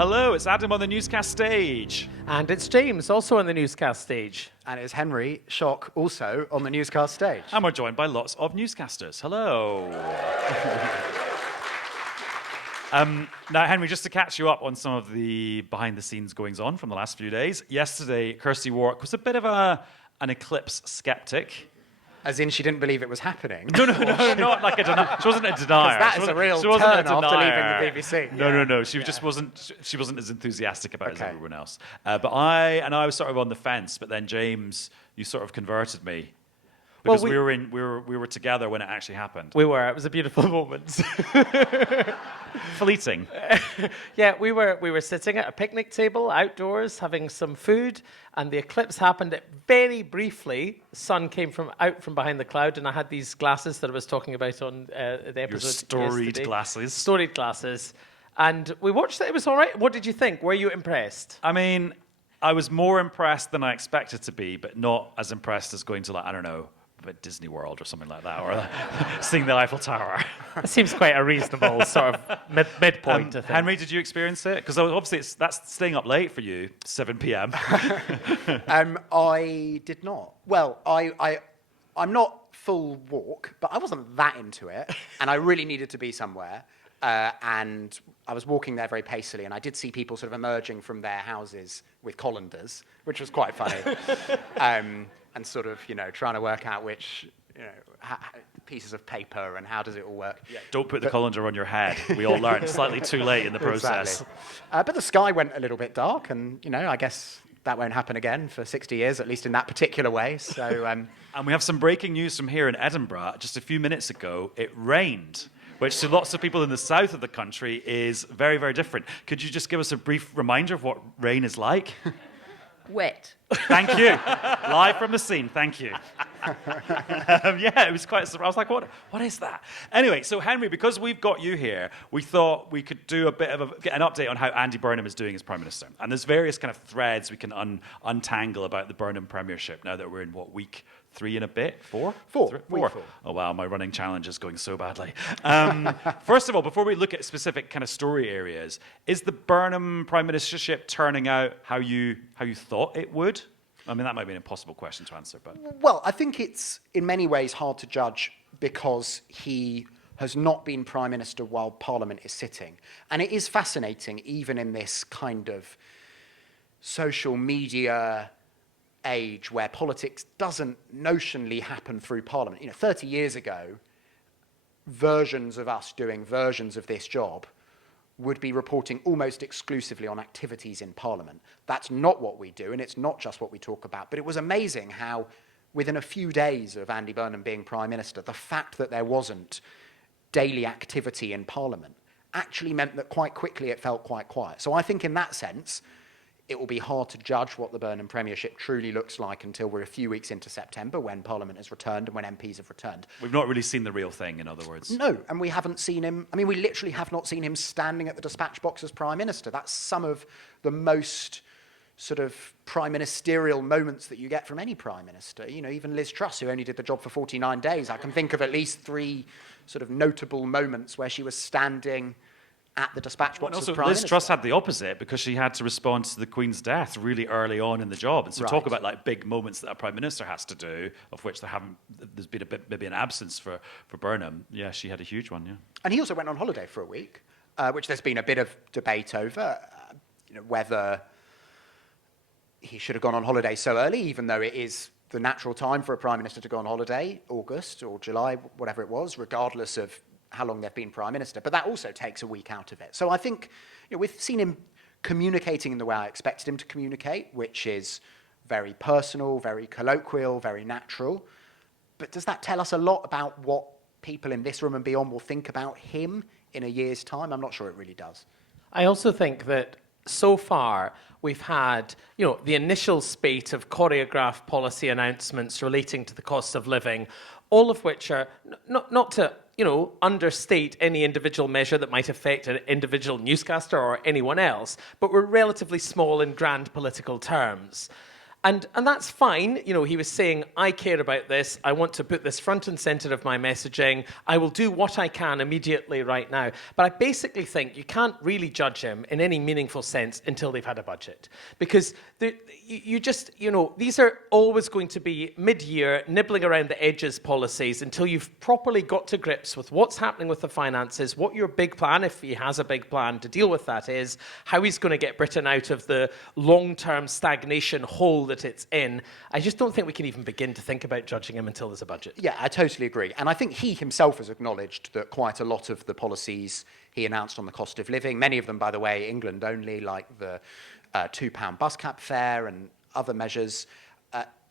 Hello, it's Adam on the Newscast stage. And it's James, also on the Newscast stage. And it's Henry Shock, also on the Newscast stage. And we're joined by lots of newscasters. Hello. Now, Henry, just to catch you up on some of the behind-the-scenes goings-on from the last few days. Yesterday, Kirsty Warwick was a bit of an eclipse skeptic. As in, she didn't believe it was happening. No, not like a denier. She wasn't a denier. That is a real turn after leaving the BBC. No. She just wasn't. She wasn't as enthusiastic about it as everyone else. But I was sort of on the fence. But then James, you sort of converted me. Because we were together when it actually happened. We were. It was a beautiful moment. Fleeting. Yeah, we were sitting at a picnic table outdoors having some food, and the eclipse happened. Very briefly, the sun came out from behind the cloud, and I had these glasses that I was talking about on the episode. Your storied yesterday. glasses. Storied glasses. And we watched it. It was all right. What did you think? Were you impressed? I mean, I was more impressed than I expected to be, but not as impressed as going to, like, I don't know, at Disney World or something like that, or seeing the Eiffel Tower. That seems quite a reasonable sort of midpoint, I think. Henry, did you experience it? Because obviously that's staying up late for you, 7 p.m. I did not. Well, I'm not full walk, but I wasn't that into it, and I really needed to be somewhere. And I was walking there very pacily, and I did see people sort of emerging from their houses with colanders, which was quite funny. And sort of, trying to work out which, pieces of paper and how does it all work. Yeah, don't put the colander on your head. We all learned slightly too late in the process. Exactly. But the sky went a little bit dark, and, I guess that won't happen again for 60 years, at least in that particular way. So, And we have some breaking news from here in Edinburgh. Just a few minutes ago, it rained, which to lots of people in the south of the country is very, very different. Could you just give us a brief reminder of what rain is like? Wet. Thank you. Live from the scene. Thank you. It was quite. I was like, what is that? Anyway, so Henry, because we've got you here, we thought we could do get an update on how Andy Burnham is doing as Prime Minister. And there's various kind of threads we can untangle about the Burnham premiership now that we're in, week 3 and a bit? 4? 4. Week 4. Oh, wow, my running challenge is going so badly. First of all, before we look at specific kind of story areas, is the Burnham Prime Ministership turning out how you thought it would? I mean, that might be an impossible question to answer, but... Well, I think it's in many ways hard to judge because he has not been Prime Minister while Parliament is sitting. And it is fascinating, even in this kind of social media age where politics doesn't notionally happen through Parliament. 30 years ago, versions of us doing versions of this job would be reporting almost exclusively on activities in Parliament. That's not what we do, and it's not just what we talk about. But it was amazing how, within a few days of Andy Burnham being Prime Minister, the fact that there wasn't daily activity in Parliament actually meant that quite quickly it felt quite quiet. So I think in that sense, it will be hard to judge what the Burnham premiership truly looks like until we're a few weeks into September when Parliament has returned and when MPs have returned. We've not really seen the real thing, in other words. No, and we haven't seen him... I mean, we literally have not seen him standing at the dispatch box as Prime Minister. That's some of the most sort of prime ministerial moments that you get from any Prime Minister. Even Liz Truss, who only did the job for 49 days, I can think of at least 3 sort of notable moments where she was standing at the dispatch box as Prime Minister. Liz Truss had the opposite because she had to respond to the Queen's death really early on in the job. And so talk about like big moments that a Prime Minister has to do, of which there's been maybe an absence for Burnham. Yeah, she had a huge one, yeah. And he also went on holiday for a week, which there's been a bit of debate over, whether he should have gone on holiday so early, even though it is the natural time for a Prime Minister to go on holiday, August or July, whatever it was, regardless of how long they've been Prime Minister. But that also takes a week out of it. So I think we've seen him communicating in the way I expected him to communicate, which is very personal, very colloquial, very natural. But does that tell us a lot about what people in this room and beyond will think about him in a year's time? I'm not sure it really does. I also think that so far we've had, the initial spate of choreographed policy announcements relating to the cost of living, all of which are not to understate any individual measure that might affect an individual newscaster or anyone else, but were relatively small in grand political terms. And that's fine. You know, he was saying, I care about this. I want to put this front and center of my messaging. I will do what I can immediately right now. But I basically think you can't really judge him in any meaningful sense until they've had a budget. Because these are always going to be mid-year, nibbling around the edges policies until you've properly got to grips with what's happening with the finances, what your big plan, if he has a big plan to deal with that is, how he's going to get Britain out of the long-term stagnation hole that it's in. I just don't think we can even begin to think about judging him until there's a budget. Yeah, I totally agree. And I think he himself has acknowledged that quite a lot of the policies he announced on the cost of living, many of them, by the way, England only, like the £2 bus cap fare and other measures,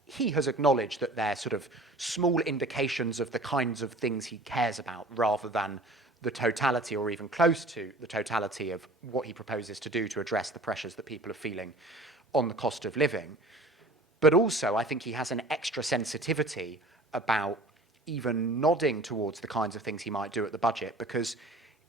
he has acknowledged that they're sort of small indications of the kinds of things he cares about rather than the totality or even close to the totality of what he proposes to do to address the pressures that people are feeling on the cost of living. But also, I think he has an extra sensitivity about even nodding towards the kinds of things he might do at the budget, because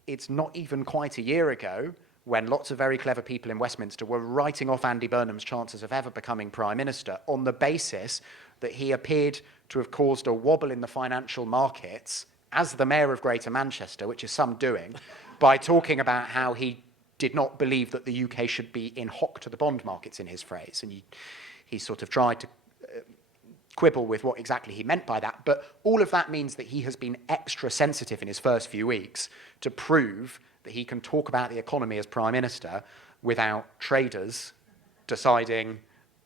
it's not even quite a year ago when lots of very clever people in Westminster were writing off Andy Burnham's chances of ever becoming Prime Minister on the basis that he appeared to have caused a wobble in the financial markets as the Mayor of Greater Manchester, which is some doing, by talking about how he did not believe that the UK should be in hock to the bond markets, in his phrase. And he sort of tried to quibble with what exactly he meant by that. But all of that means that he has been extra sensitive in his first few weeks to prove that he can talk about the economy as Prime Minister without traders deciding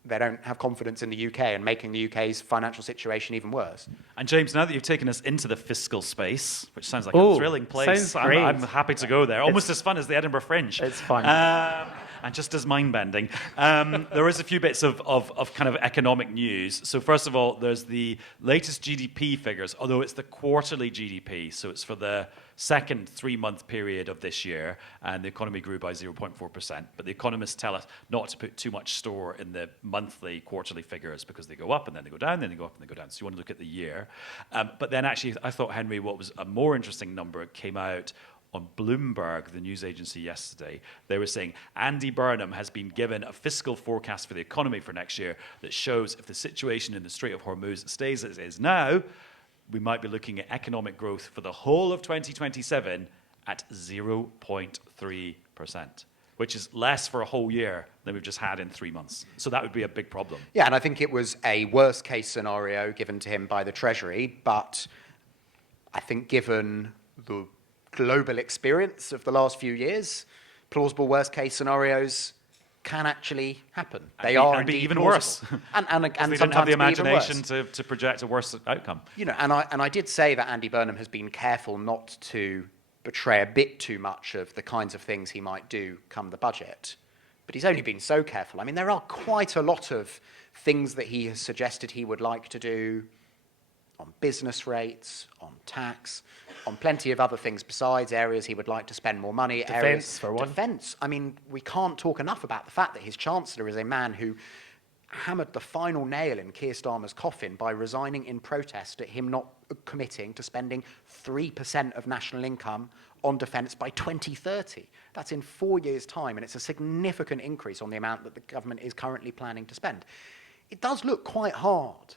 they don't have confidence in the UK and making the UK's financial situation even worse. And James, now that you've taken us into the fiscal space, which sounds like a thrilling place, Sounds great. I'm happy to go there. Almost as fun as the Edinburgh Fringe. It's fun. And just as mind-bending. There is a few bits of kind of economic news. So first of all, there's the latest GDP figures, although it's the quarterly GDP, so it's for the second 3-month period of this year, and the economy grew by 0.4%. But the economists tell us not to put too much store in the monthly, quarterly figures because they go up and then they go down, then they go up and they go down. So you want to look at the year. But then actually, I thought, Henry, what was a more interesting number came out on Bloomberg, the news agency, yesterday. They were saying Andy Burnham has been given a fiscal forecast for the economy for next year that shows if the situation in the Strait of Hormuz stays as it is now, we might be looking at economic growth for the whole of 2027 at 0.3%, which is less for a whole year than we've just had in 3 months. So that would be a big problem. Yeah, and I think it was a worst-case scenario given to him by the Treasury, but I think given the global experience of the last few years, plausible worst-case scenarios can actually happen. They are and be even plausible. worse. and they sometimes didn't have the be even worse. imagination to project a worse outcome. You know, and I did say that Andy Burnham has been careful not to betray a bit too much of the kinds of things he might do come the budget. But he's only been so careful. I mean, there are quite a lot of things that he has suggested he would like to do on business rates, on tax, on plenty of other things besides, areas he would like to spend more money. Defence, for one. Defence. I mean, we can't talk enough about the fact that his Chancellor is a man who hammered the final nail in Keir Starmer's coffin by resigning in protest at him not committing to spending 3% of national income on defence by 2030. That's in 4 years' time, and it's a significant increase on the amount that the government is currently planning to spend. It does look quite hard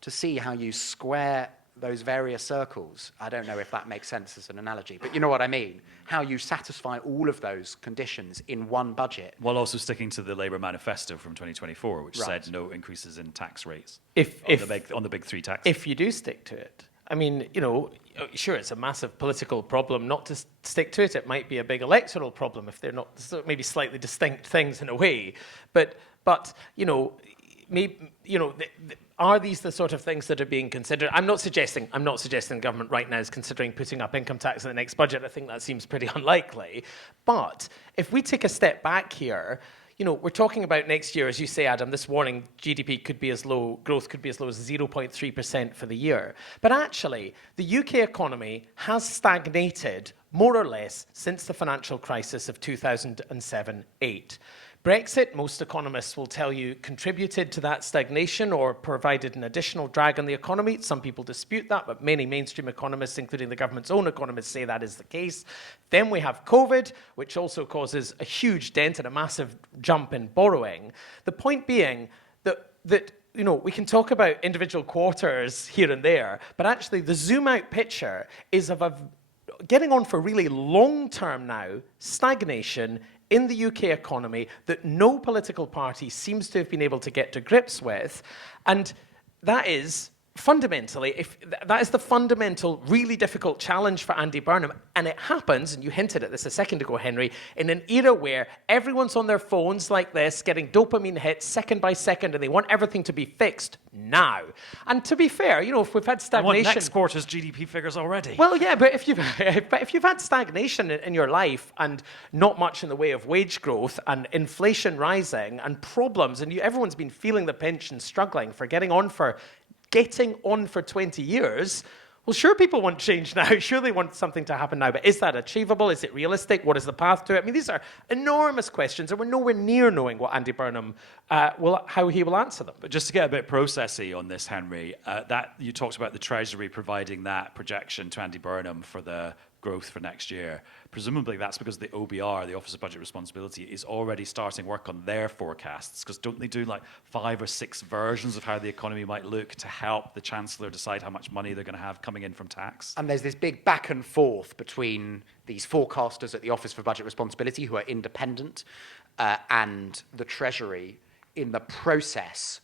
to see how you square those various circles. I don't know if that makes sense as an analogy, but you know what I mean. How you satisfy all of those conditions in one budget. While also sticking to the Labour manifesto from 2024, which Right. said no increases in tax rates on the big three taxes. If you do stick to it. I mean, you know, sure, it's a massive political problem not to stick to it. It might be a big electoral problem if they're not maybe slightly distinct things in a way. But you know, maybe, you know, are these the sort of things that are being considered? I'm not suggesting the government right now is considering putting up income tax in the next budget. I think that seems pretty unlikely. But if we take a step back here, you know, we're talking about next year, as you say, Adam, this warning, GDP could be as low, growth could be as low as 0.3% for the year. But actually, the UK economy has stagnated more or less since the financial crisis of 2007-8. Brexit, most economists will tell you, contributed to that stagnation or provided an additional drag on the economy. Some people dispute that, but many mainstream economists, including the government's own economists, say that is the case. Then we have COVID, which also causes a huge dent and a massive jump in borrowing. The point being that that, we can talk about individual quarters here and there, but actually the zoom out picture is of getting on for really long term now, stagnation in the UK economy that no political party seems to have been able to get to grips with. And that is fundamentally, that is the fundamental, really difficult challenge for Andy Burnham. And it happens, and you hinted at this a second ago, Henry, in an era where everyone's on their phones like this, getting dopamine hits second by second, and they want everything to be fixed now. And to be fair, if we've had stagnation... I want next quarter's GDP figures already. Well, yeah, but if you've had stagnation in your life and not much in the way of wage growth and inflation rising and problems, and everyone's been feeling the pinch and struggling for getting on for 20 years, well, sure, people want change now. Sure, they want something to happen now. But is that achievable? Is it realistic? What is the path to it? I mean, these are enormous questions, and we're nowhere near knowing what Andy Burnham how he will answer them. But just to get a bit processy on this, Henry, that you talked about the Treasury providing that projection to Andy Burnham for the growth for next year. Presumably that's because the OBR, the Office of Budget Responsibility, is already starting work on their forecasts, because don't they do like 5 or 6 versions of how the economy might look to help the Chancellor decide how much money they're going to have coming in from tax? And there's this big back and forth between these forecasters at the Office for Budget Responsibility, who are independent, and the Treasury in the process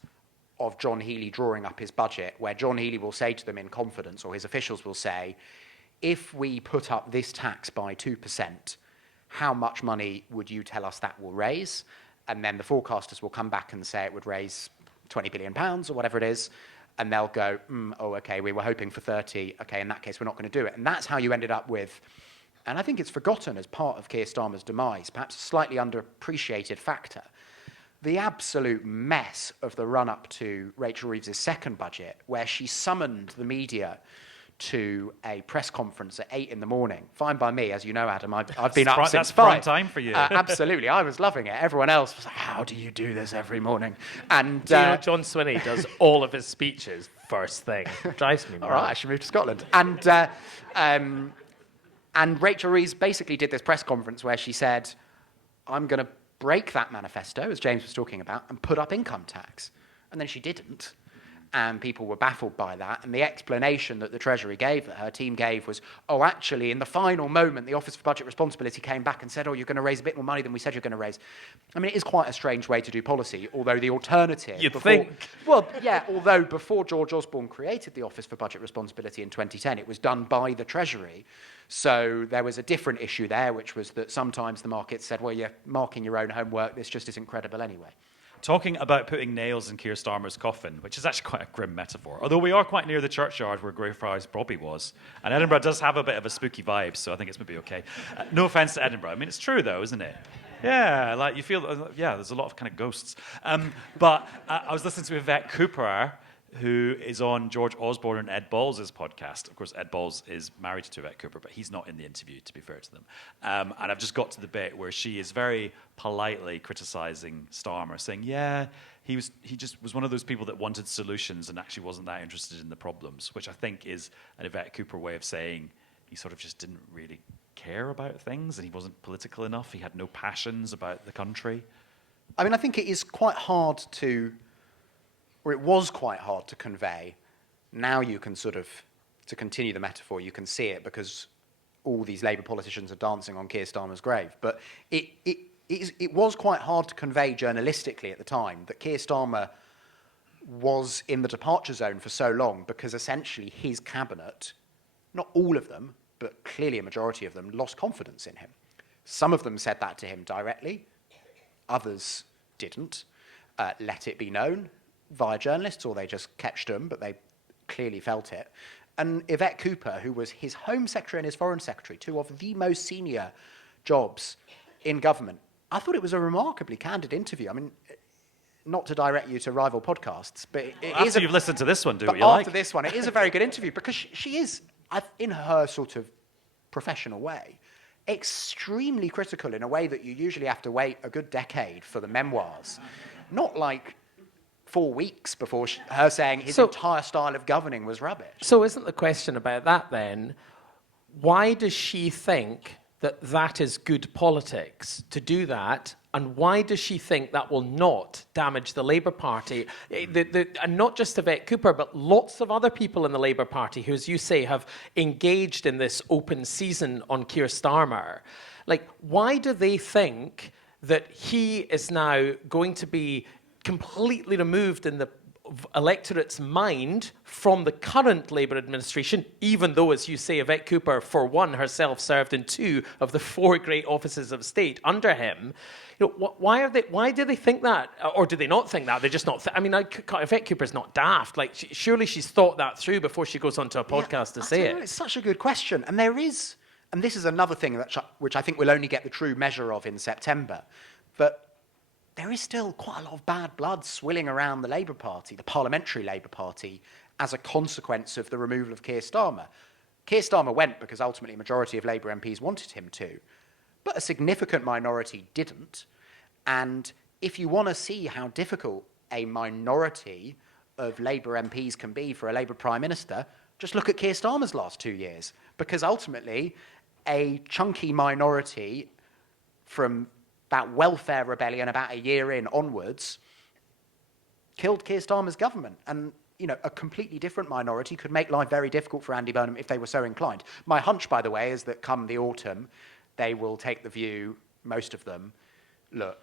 of John Healey drawing up his budget, where John Healey will say to them in confidence, or his officials will say, if we put up this tax by 2%, how much money would you tell us that will raise? And then the forecasters will come back and say it would raise £20 billion or whatever it is. And they'll go, okay, we were hoping for 30. Okay, in that case, we're not going to do it. And that's how you ended up with, and I think it's forgotten as part of Keir Starmer's demise, perhaps a slightly underappreciated factor, the absolute mess of the run-up to Rachel Reeves' second budget, where she summoned the media to a press conference at 8 in the morning. Fine by me, as you know, Adam. I've been up since 5. That's prime time for you. Absolutely. I was loving it. Everyone else was like, how do you do this every morning? And John Swinney does all of his speeches first thing. Drives me mad. All right, I should move to Scotland. And Rachel Reeves basically did this press conference where she said, I'm going to break that manifesto, as James was talking about, and put up income tax. And then she didn't. And people were baffled by that. And the explanation that the Treasury gave, that her team gave, was, actually, in the final moment, the Office for Budget Responsibility came back and said, you're going to raise a bit more money than we said you're going to raise. I mean, it is quite a strange way to do policy, although the alternative... You'd think. Well, yeah, although before George Osborne created the Office for Budget Responsibility in 2010, it was done by the Treasury. So there was a different issue there, which was that sometimes the market said, you're marking your own homework, this just isn't credible anyway. Talking about putting nails in Keir Starmer's coffin, which is actually quite a grim metaphor, although we are quite near the churchyard where Greyfriars Bobby was. And Edinburgh does have a bit of a spooky vibe, so I think it's maybe okay. No offence to Edinburgh. I mean, it's true, though, isn't it? Yeah, like you feel, there's a lot of kind of ghosts. But I was listening to Yvette Cooper, who is on George Osborne and Ed Balls' podcast. Of course, Ed Balls is married to Yvette Cooper, but he's not in the interview, to be fair to them. And I've just got to the bit where she is very politely criticising Starmer, saying, he just was one of those people that wanted solutions and actually wasn't that interested in the problems, which I think is an Yvette Cooper way of saying he sort of just didn't really care about things and he wasn't political enough. He had no passions about the country. I mean, I think it is quite hard to... or it was quite hard to convey. Now you can sort of, to continue the metaphor, you can see it because all these Labour politicians are dancing on Keir Starmer's grave. But it was quite hard to convey journalistically at the time that Keir Starmer was in the departure zone for so long because essentially his cabinet, not all of them, but clearly a majority of them, lost confidence in him. Some of them said that to him directly. Others didn't. Let it be known via journalists, or they just catched them, but they clearly felt it. And Yvette Cooper, who was his Home Secretary and his Foreign Secretary, 2 of the most senior jobs in government, I thought it was a remarkably candid interview. I mean, not to direct you to rival podcasts, but after you've listened to this one, do what you like. After this one, it is a very good interview because she is, in her sort of professional way, extremely critical in a way that you usually have to wait a good decade for the memoirs. Not like 4 weeks before her saying his entire style of governing was rubbish. So isn't the question about that then, why does she think that that is good politics to do that? And why does she think that will not damage the Labour Party? And not just Yvette Cooper, but lots of other people in the Labour Party who, as you say, have engaged in this open season on Keir Starmer. Like, why do they think that he is now going to be completely removed in the electorate's mind from the current Labour administration, even though, as you say, Yvette Cooper, for one, herself served in 2 of the 4 great offices of state under him? You know, why do they think that? Or do they not think that? They're just not... Yvette Cooper's not daft. Like, surely she's thought that through before she goes onto a podcast to say it. It's such a good question. And there is... And this is another thing which I think we'll only get the true measure of in September. But there is still quite a lot of bad blood swilling around the Labour Party, the parliamentary Labour Party, as a consequence of the removal of Keir Starmer. Keir Starmer went because ultimately a majority of Labour MPs wanted him to, but a significant minority didn't. And if you want to see how difficult a minority of Labour MPs can be for a Labour Prime Minister, just look at Keir Starmer's last 2 years, because ultimately a chunky minority from that welfare rebellion about a year in onwards killed Keir Starmer's government. And, you know, a completely different minority could make life very difficult for Andy Burnham if they were so inclined. My hunch, by the way, is that come the autumn, they will take the view, most of them, look,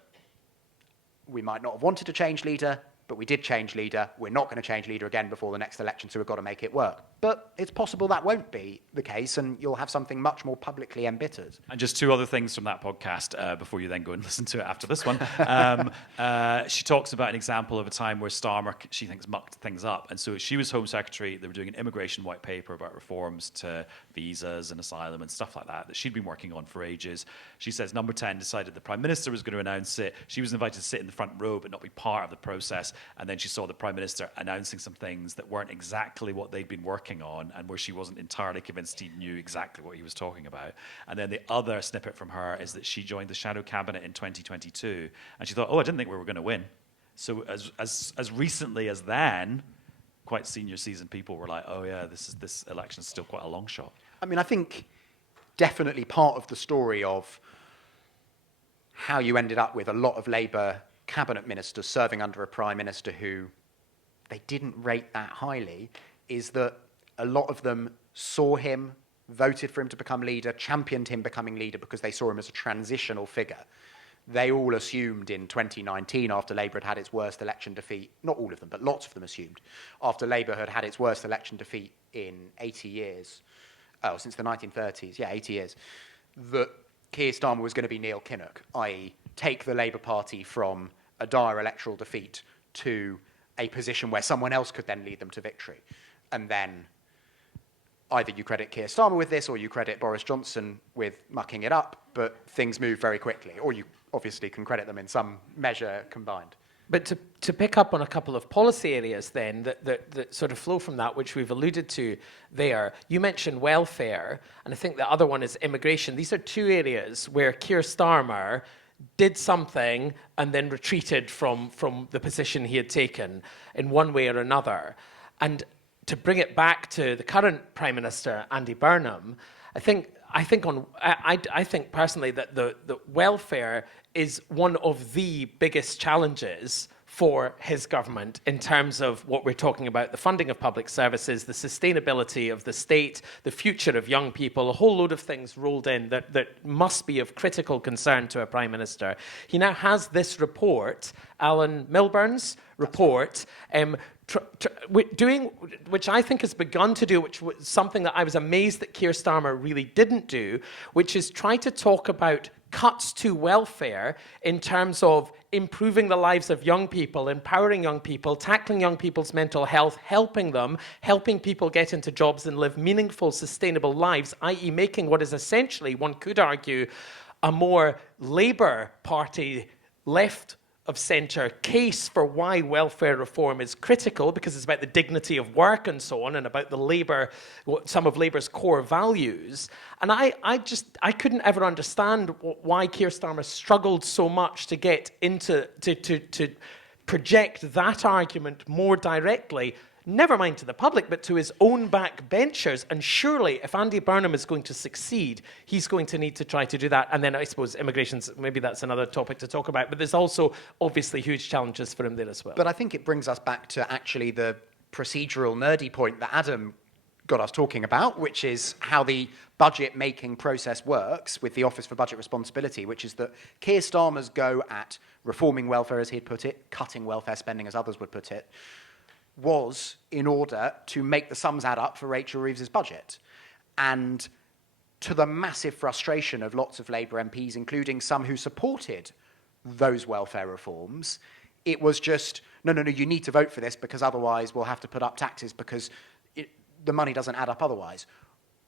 we might not have wanted to change leader, but we did change leader. We're not going to change leader again before the next election, so we've got to make it work. But it's possible that won't be the case, and you'll have something much more publicly embittered. And just 2 other things from that podcast before you then go and listen to it after this one. She talks about an example of a time where Starmer, she thinks, mucked things up. And so she was Home Secretary. They were doing an immigration white paper about reforms to visas and asylum and stuff like that she'd been working on for ages. She says Number 10 decided the Prime Minister was going to announce it. She was invited to sit in the front row but not be part of the process. And then she saw the Prime Minister announcing some things that weren't exactly what they'd been working on and where she wasn't entirely convinced he knew exactly what he was talking about. And then the other snippet from her is that she joined the shadow cabinet in 2022 and she thought, I didn't think we were going to win. So as recently as then, quite senior seasoned people were like, oh yeah, this election is still quite a long shot. I mean, I think definitely part of the story of how you ended up with a lot of Labour cabinet ministers serving under a prime minister who they didn't rate that highly is that a lot of them saw him, voted for him to become leader, championed him becoming leader because they saw him as a transitional figure. They all assumed in 2019, after Labour had had its worst election defeat, not all of them, but lots of them assumed, after Labour had had its worst election defeat in 80 years, since the 1930s, 80 years, that Keir Starmer was going to be Neil Kinnock, i.e. take the Labour Party from a dire electoral defeat to a position where someone else could then lead them to victory. And then either you credit Keir Starmer with this or you credit Boris Johnson with mucking it up, but things move very quickly. Or you obviously can credit them in some measure combined. But to pick up on a couple of policy areas then that sort of flow from that, which we've alluded to there, you mentioned welfare, and I think the other one is immigration. These are 2 areas where Keir Starmer did something and then retreated from the position he had taken in one way or another. And to bring it back to the current Prime Minister, Andy Burnham, I think personally that the welfare is one of the biggest challenges for his government in terms of what we're talking about, the funding of public services, the sustainability of the state, the future of young people, a whole load of things rolled in that must be of critical concern to a Prime Minister. He now has this report, Alan Milburn's report, which I think has begun to do, which was something that I was amazed that Keir Starmer really didn't do, which is try to talk about cuts to welfare in terms of improving the lives of young people, empowering young people, tackling young people's mental health, helping people get into jobs and live meaningful, sustainable lives, i.e. making what is essentially, one could argue, a more Labour Party left of centre case for why welfare reform is critical, because it's about the dignity of work and so on, and about some of Labour's core values. And I couldn't ever understand why Keir Starmer struggled so much to get into to project that argument more directly, never mind to the public, but to his own backbenchers. And surely, if Andy Burnham is going to succeed, he's going to need to try to do that. And then I suppose immigration's, maybe that's another topic to talk about, but there's also obviously huge challenges for him there as well. But I think it brings us back to actually the procedural nerdy point that Adam got us talking about, which is how the budget-making process works with the Office for Budget Responsibility, which is that Keir Starmer's go at reforming welfare, as he'd put it, cutting welfare spending, as others would put it, was in order to make the sums add up for Rachel Reeves's budget. And to the massive frustration of lots of Labour MPs, including some who supported those welfare reforms, it was just, no, you need to vote for this because otherwise we'll have to put up taxes because the money doesn't add up otherwise.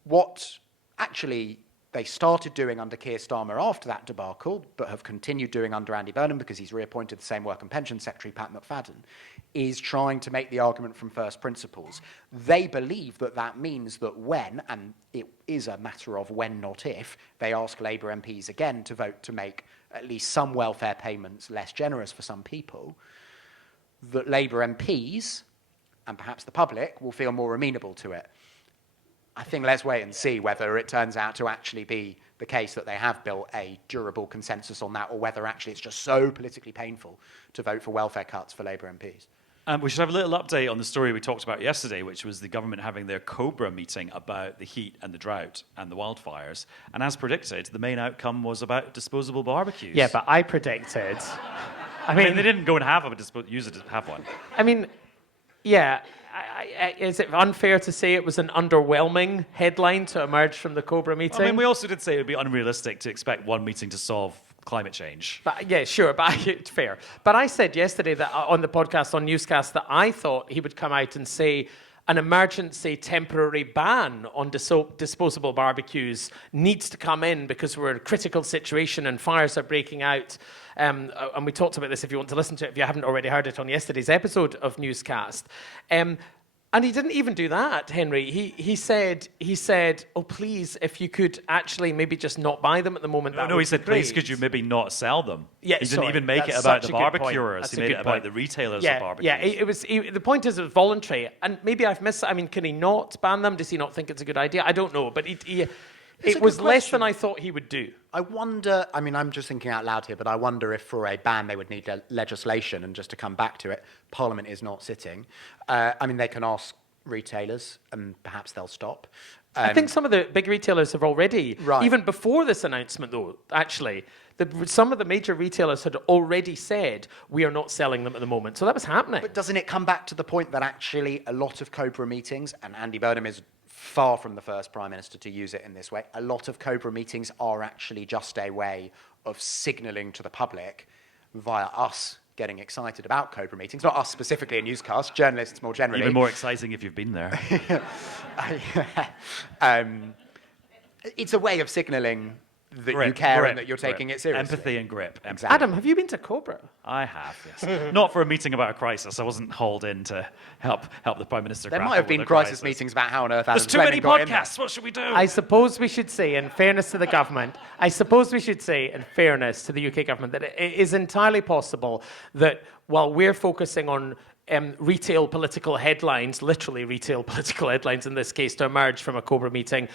What actually they started doing under Keir Starmer after that debacle, but have continued doing under Andy Burnham because he's reappointed the same Work and Pension Secretary, Pat McFadden, is trying to make the argument from first principles. They believe that that means that when, and it is a matter of when, not if, they ask Labour MPs again to vote to make at least some welfare payments less generous for some people, that Labour MPs and perhaps the public will feel more amenable to it. I think let's wait and see whether it turns out to actually be the case that they have built a durable consensus on that, or whether actually it's just so politically painful to vote for welfare cuts for Labour MPs. We should have a little update on the story we talked about yesterday, which was the government having their COBRA meeting about the heat and the drought and the wildfires. And as predicted, the main outcome was about disposable barbecues. Yeah, but I predicted... I mean, they didn't go and have use it to have one. I mean, yeah, is it unfair to say it was an underwhelming headline to emerge from the COBRA meeting? I mean, we also did say it would be unrealistic to expect one meeting to solve climate change. But, yeah, sure, but it's fair. But I said yesterday that on the podcast, on Newscast, that I thought he would come out and say an emergency temporary ban on disposable barbecues needs to come in because we're in a critical situation and fires are breaking out. And we talked about this if you want to listen to it, if you haven't already heard it on yesterday's episode of Newscast. And he didn't even do that, Henry. He said, oh, please, if you could actually maybe just not buy them at the moment. No, he said, please, could you maybe not sell them? Yeah, he didn't even make it about the barbecuers. He made it about the retailers of barbecues. Yeah, the point is it was voluntary. And maybe I've missed it. I mean, can he not ban them? Does he not think it's a good idea? I don't know. But it was less than I thought he would do. I wonder, I mean, I'm just thinking out loud here, but I wonder if for a ban they would need legislation. And just to come back to it, Parliament is not sitting. I mean, they can ask retailers and perhaps they'll stop. I think some of the big retailers have already, right. Even before this announcement though, actually, some of the major retailers had already said, we are not selling them at the moment. So that was happening. But doesn't it come back to the point that actually a lot of COBRA meetings, and Andy Burnham is far from the first Prime Minister to use it in this way, a lot of COBRA meetings are actually just a way of signalling to the public via us getting excited about COBRA meetings, not us specifically in Newscast, journalists more generally. Even more exciting if you've been there. It's a way of signalling that you care and that you're taking it seriously. Empathy and grip. Exactly. Adam, have you been to COBRA? I have, yes. Not for a meeting about a crisis. I wasn't hauled in to help the Prime Minister There grapple might have with been the crisis meetings about how on earth Adam There's too many Fleming got in there. podcasts. What should we do? I suppose we should say, in fairness to the government, in fairness to the UK government, that it is entirely possible that while we're focusing on retail political headlines, literally retail political headlines in this case, to emerge from a COBRA meeting,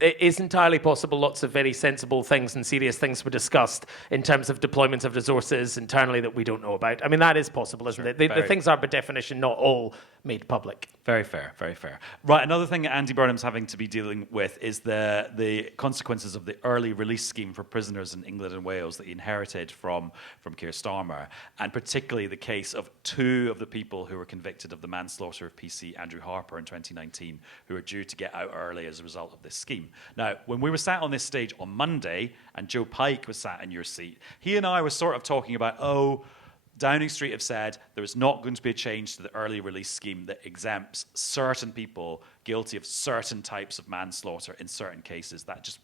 it is entirely possible lots of very sensible things and serious things were discussed in terms of deployment of resources internally that we don't know about. I mean, that is possible, isn't it? The things are, by definition, not all made public. Very fair, very fair. Right, another thing that Andy Burnham's having to be dealing with is the consequences of the early release scheme for prisoners in England and Wales that he inherited from Keir Starmer, and particularly the case of two of the people who were convicted of the manslaughter of PC Andrew Harper in 2019, who are due to get out early as a result of this scheme. Now, when we were sat on this stage on Monday, and Joe Pike was sat in your seat, he and I were sort of talking about, Downing Street have said there is not going to be a change to the early release scheme that exempts certain people guilty of certain types of manslaughter in certain cases. That just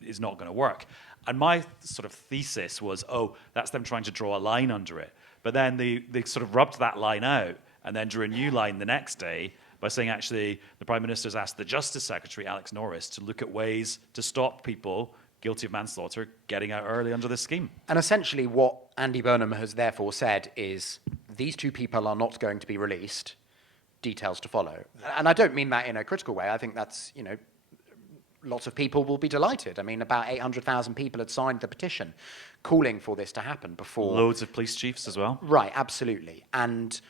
is not going to work. And my sort of thesis was, that's them trying to draw a line under it. But then they sort of rubbed that line out and then drew a new line the next day by saying, actually, the Prime Minister's asked the Justice Secretary, Alex Norris, to look at ways to stop people guilty of manslaughter getting out early under this scheme. And essentially what Andy Burnham has therefore said is these two people are not going to be released details to follow. And I don't mean that in a critical way. I think that's, lots of people will be delighted. I mean, about 800,000 people had signed the petition calling for this to happen before. Loads of police chiefs as well. Right, absolutely. And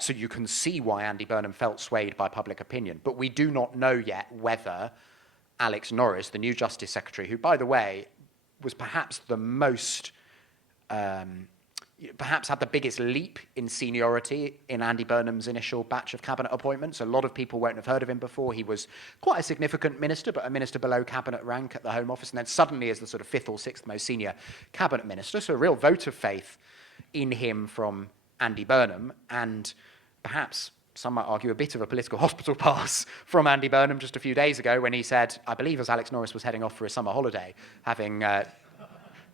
so you can see why Andy Burnham felt swayed by public opinion. But we do not know yet whether Alex Norris, the new Justice Secretary, who, by the way, was perhaps the most... perhaps had the biggest leap in seniority in Andy Burnham's initial batch of cabinet appointments. A lot of people won't have heard of him before. He was quite a significant minister, but a minister below cabinet rank at the Home Office, and then suddenly is the sort of fifth or sixth most senior cabinet minister. So a real vote of faith in him from Andy Burnham, and perhaps some might argue a bit of a political hospital pass from Andy Burnham just a few days ago when he said, I believe as Alex Norris was heading off for his summer holiday, having...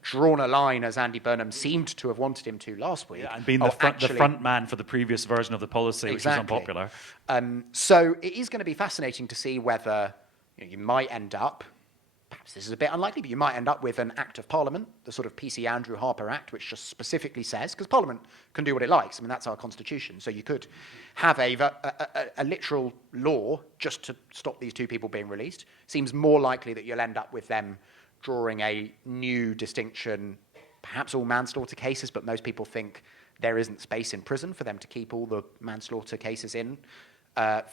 drawn a line, as Andy Burnham seemed to have wanted him to last week. Yeah, and being the front man for the previous version of the policy, exactly. Which was unpopular. So it is going to be fascinating to see whether you might end up, perhaps this is a bit unlikely, but you might end up with an Act of Parliament, the sort of PC Andrew Harper Act, which just specifically says, because Parliament can do what it likes, I mean, that's our constitution, so you could have a literal law just to stop these two people being released. Seems more likely that you'll end up with them drawing a new distinction, perhaps all manslaughter cases, but most people think there isn't space in prison for them to keep all the manslaughter cases in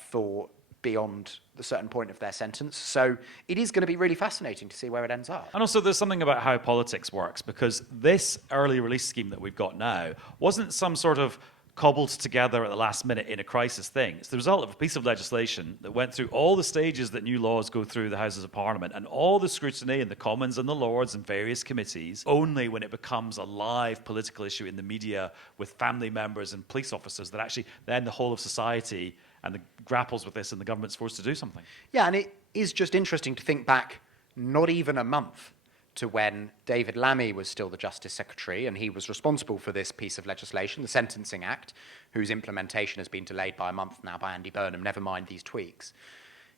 for beyond the certain point of their sentence. So it is going to be really fascinating to see where it ends up. And also there's something about how politics works, because this early release scheme that we've got now wasn't some sort of cobbled together at the last minute in a crisis thing. It's the result of a piece of legislation that went through all the stages that new laws go through the Houses of Parliament and all the scrutiny in the Commons and the Lords and various committees. Only when it becomes a live political issue in the media with family members and police officers that actually then the whole of society and grapples with this and the government's forced to do something. Yeah, and it is just interesting to think back not even a month to when David Lammy was still the Justice Secretary, and he was responsible for this piece of legislation, the Sentencing Act, whose implementation has been delayed by a month now by Andy Burnham, never mind these tweaks.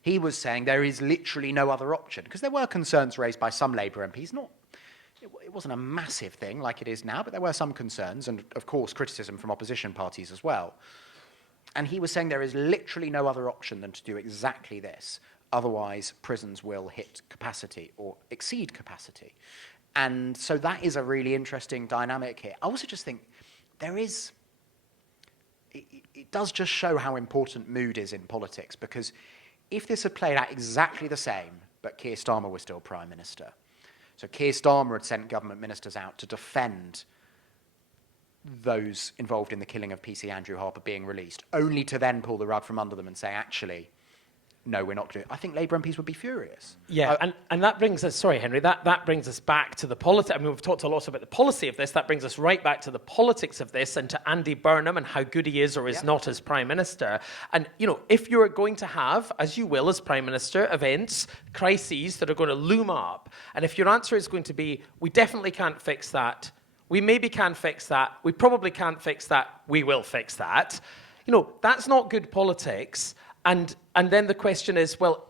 He was saying there is literally no other option, because there were concerns raised by some Labour MPs, it wasn't a massive thing like it is now, but there were some concerns, and of course criticism from opposition parties as well. And he was saying there is literally no other option than to do exactly this. Otherwise, prisons will hit capacity or exceed capacity. And so that is a really interesting dynamic here. I also just think it does just show how important mood is in politics, because if this had played out exactly the same, but Keir Starmer was still Prime Minister, so Keir Starmer had sent government ministers out to defend those involved in the killing of PC Andrew Harper being released, only to then pull the rug from under them and say, actually, no, we're not doing it. I think Labour MPs would be furious. Yeah, and that brings us, sorry, Henry, that brings us back to the politics. I mean, we've talked a lot about the policy of this. That brings us right back to the politics of this and to Andy Burnham and how good he is or is not as Prime Minister. And, if you're going to have, as you will as Prime Minister, events, crises that are going to loom up, and if your answer is going to be, we definitely can't fix that, we maybe can fix that, we probably can't fix that, we will fix that, that's not good politics. And then the question is, well,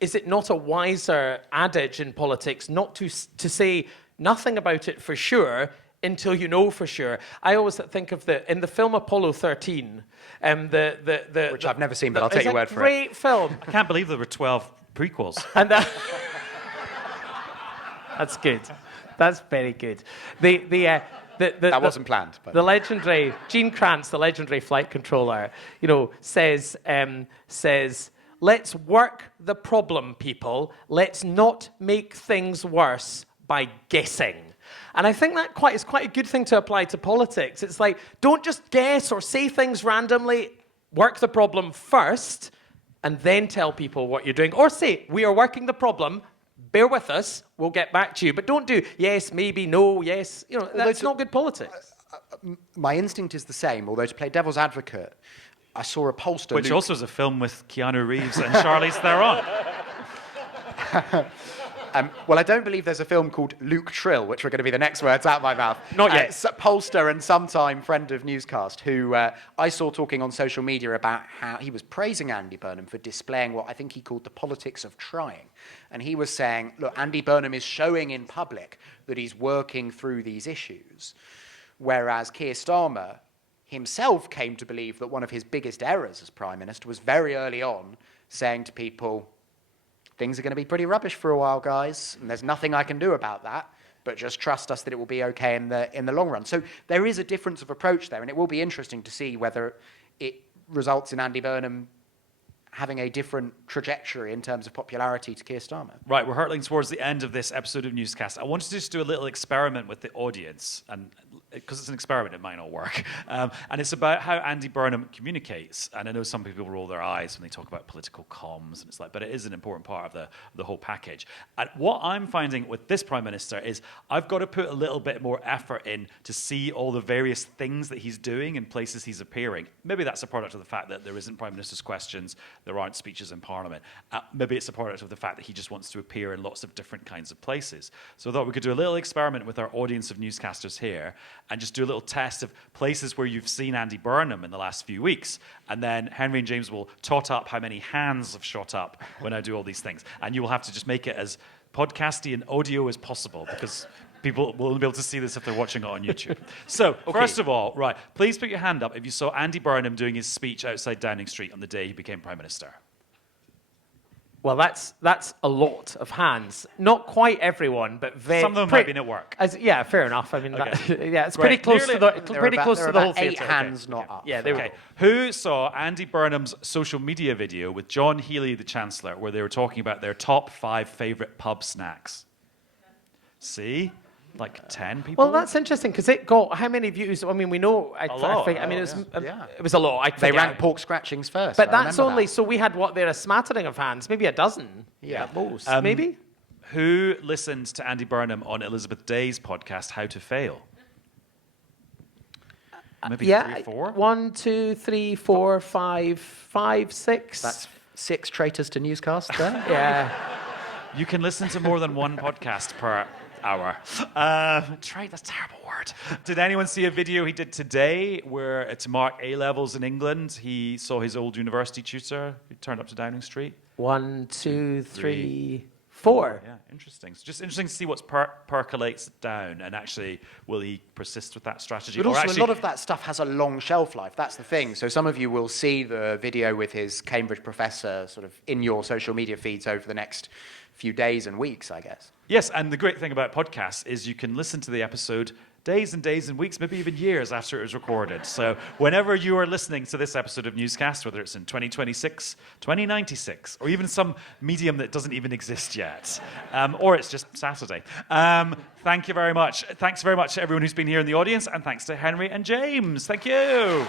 is it not a wiser adage in politics not to say nothing about it for sure until you know for sure? I always think of in the film Apollo 13, which I've never seen, but I'll take your word for it. Great film. I can't believe there were 12 prequels. And that's good. That's very good. That wasn't planned. But. The legendary Gene Kranz, the legendary flight controller, says, "Let's work the problem, people. Let's not make things worse by guessing." And I think that is quite a good thing to apply to politics. It's like, don't just guess or say things randomly. Work the problem first, and then tell people what you're doing, or say, "We are working the problem. Bear with us, we'll get back to you." But don't do yes, maybe, no, yes. That's not good politics. My instinct is the same, although to play devil's advocate, I saw a pollster... Which also is a film with Keanu Reeves and Charlize Theron. Well, I don't believe there's a film called Luke Trill, which were going to be the next words out of my mouth. Not yet. Pollster and sometime friend of Newscast, who I saw talking on social media about how he was praising Andy Burnham for displaying what I think he called the politics of trying. And he was saying, look, Andy Burnham is showing in public that he's working through these issues, whereas Keir Starmer himself came to believe that one of his biggest errors as Prime Minister was very early on saying to people, things are going to be pretty rubbish for a while, guys, and there's nothing I can do about that, but just trust us that it will be okay in the long run. So there is a difference of approach there, and it will be interesting to see whether it results in Andy Burnham having a different trajectory in terms of popularity to Keir Starmer. Right, we're hurtling towards the end of this episode of Newscast. I wanted to just do a little experiment with the audience, and because it's an experiment, it might not work. And it's about how Andy Burnham communicates. And I know some people roll their eyes when they talk about political comms, and it's like, but it is an important part of the whole package. And what I'm finding with this Prime Minister is I've got to put a little bit more effort in to see all the various things that he's doing and places he's appearing. Maybe that's a product of the fact that there isn't Prime Minister's questions, there aren't speeches in Parliament. Maybe it's a product of the fact that he just wants to appear in lots of different kinds of places. So I thought we could do a little experiment with our audience of newscasters here and just do a little test of places where you've seen Andy Burnham in the last few weeks. And then Henry and James will tot up how many hands have shot up when I do all these things. And you will have to just make it as podcasty and audio as possible, because people will only be able to see this if they're watching it on YouTube. So, First of all, right, please put your hand up if you saw Andy Burnham doing his speech outside Downing Street on the day he became Prime Minister. Well, that's a lot of hands. Not quite everyone, but very. Some of them might be at work. Yeah, fair enough. I mean, Okay. yeah, it's pretty close to the whole eight theatre. hands not up. Yeah, they were. Who saw Andy Burnham's social media video with John Healey, the Chancellor, where they were talking about their top 5 favourite pub snacks? See? Like 10 people? Well, that's interesting, because it got how many views? I mean, we know. A lot. I mean, it was a lot. They ranked pork scratchings first. But that's only, so we had a smattering of hands, maybe a dozen at most, maybe? Who listened to Andy Burnham on Elizabeth Day's podcast, How to Fail? Maybe 3 or 4? 1, 2, 3, 4, 5, 6. That's 6 traitors to Newscast there. Yeah. You can listen to more than one podcast per hour. That's a terrible word. Did anyone see a video he did today where to mark A-levels in England, he saw his old university tutor who turned up to Downing Street? 1, 2, 3, 4. Yeah, interesting. So just interesting to see what percolates down, and actually, will he persist with that strategy? But also, a lot of that stuff has a long shelf life. That's the thing. So some of you will see the video with his Cambridge professor sort of in your social media feeds over the next few days and weeks, I guess. Yes, and the great thing about podcasts is you can listen to the episode days and days and weeks, maybe even years after it was recorded. So whenever you are listening to this episode of Newscast, whether it's in 2026, 2096, or even some medium that doesn't even exist yet, or it's just Saturday. Thank you very much. Thanks very much to everyone who's been here in the audience, and thanks to Henry and James. Thank you.